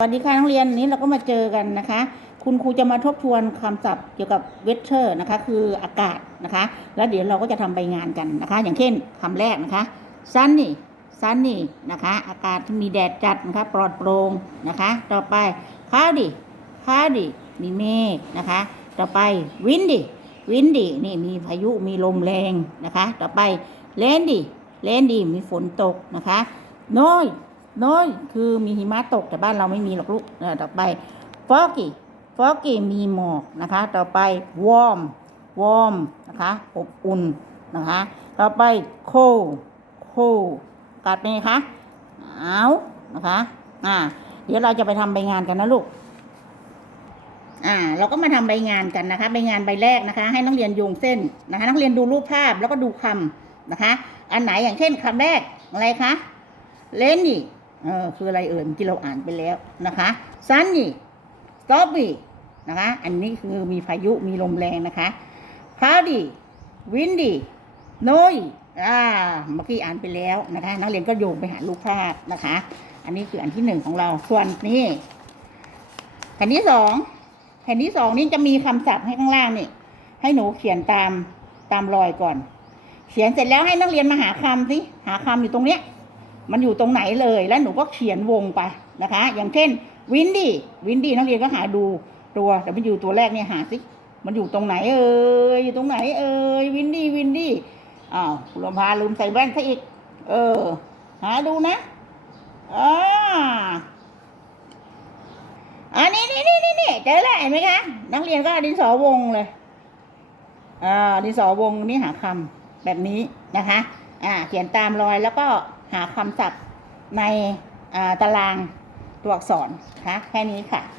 สวัสดีค่ะนักเรียนนี้เราก็มาเจอกันนะคะ คุณครูจะมาทบทวนคำศัพท์เกี่ยวกับเวทเ e อร์นะคะ คืออากาศนะคะ แล้วเดี๋ยวเราก็จะทำใบงานกันนะคะ อย่างเช่นคำแรกนะคะ sunny sunny นะคะ อากาศที่มีแดดจัดนะคะ ปลอดโปร่งนะคะ ต่อไป cloudy cloudy มีเมฆนะคะ ต่อไป windy windy นี่มีพายุมีลมแรงนะคะ ต่อไป rainy rainy มีฝนตกนะคะ noise น้อย น้อยคือมีหิมะตกแต่บ้านเราไม่มีหรอกลูกต่อไป foggy foggy มีหมอกนะคะ ต่อไป warm warm นะคะอบอุ่นนะคะ ต่อไป cold cold อากาศเป็นไงคะหนาวนะคะอ่าเดี๋ยวเราจะไปทำใบงานกันนะลูกอ่าเราก็มาทำใบงานกันนะคะ ใบงานใบแรกนะคะ ให้นักเรียนโยงเส้นนะคะ นักเรียนดูรูปภาพแล้วก็ดูคำนะคะ อันไหนอย่างเช่นคำแรกอะไรคะเลนนี่ เออคืออะไรเอ่ยเมื่อที่เราอ่านไปแล้วนะคะซันนี่สตอบี้นะคะอันนี้คือมีพายุมีลมแรงนะคะคาวดี้วินดี้โนยอ่าเมื่อกี้อ่านไปแล้วนะคะนักเรียนก็โยงไปหารูปภาพนะคะ อันนี้คืออันที่หนึ่งของเราส่วนนี้แผ่นที่สองแผ่นที่สองนี่จะมีคำศัพท์ให้ข้างล่างนี่ให้หนูเขียนตามตามรอยก่อน เขียนเสร็จแล้วให้นักเรียนมาหาคำสิหาคำอยู่ตรงเนี้ย มันอยู่ตรงไหนเลย แล้วหนูก็เขียนวงไปนะคะ อย่างเช่นวินดี้วินดี้นักเรียนก็หาดูตัวแต่มันอยู่ตัวแรกเนี่ยหาสิมันอยู่ตรงไหนเอ่ยอยู่ตรงไหนเอ่ยวินดี้วินดี้อ้าวคุณลมพาลืมใส่แว่นซะอีก เออ หาดูนะอ่าอันนี้นี่นี่นี่นี่เจอแล้วเห็นไหมคะ นักเรียนก็เอาดินสอวงเลยอ่าดินสอวงนี่หาคำแบบนี้นะคะ อ่า เขียนตามรอยแล้วก็ หาคำศัพท์ในตารางตัวอักษรนะคะแค่นี้ค่ะ